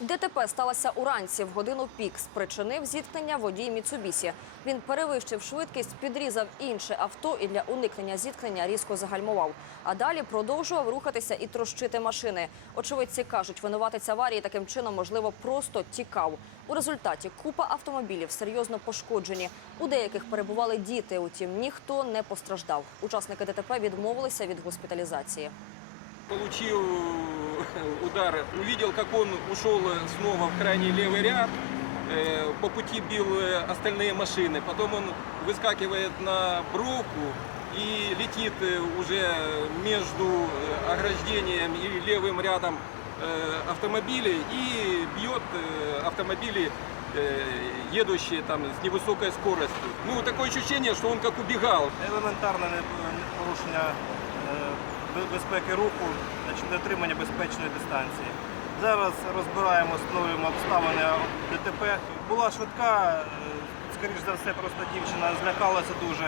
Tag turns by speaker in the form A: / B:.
A: ДТП сталося уранці в годину пік. Спричинив зіткнення водій Міцубісі. Він перевищив швидкість, підрізав інше авто і для уникнення зіткнення різко загальмував. А далі продовжував рухатися і трощити машини. Очевидці кажуть, винуватець аварії таким чином, можливо, просто тікав. У результаті купа автомобілів серйозно пошкоджені. У деяких перебували діти. Утім, ніхто не постраждав. Учасники ДТП відмовилися від госпіталізації.
B: Получил удар, увидел, как он ушел снова в крайний левый ряд, э, по пути бил э, остальные машины, потом он выскакивает на бровку и летит э, уже между э, ограждением и левым рядом э, автомобилей и бьет э, автомобили, э, едущие там с невысокой скоростью. Ну, такое ощущение, что он как убегал.
C: Елементарне не- безпеки руху, дотримання безпечної дистанції. Зараз розбираємо, встановлюємо обставини ДТП. Була швидка, е, скоріш за все, просто дівчина злякалася дуже.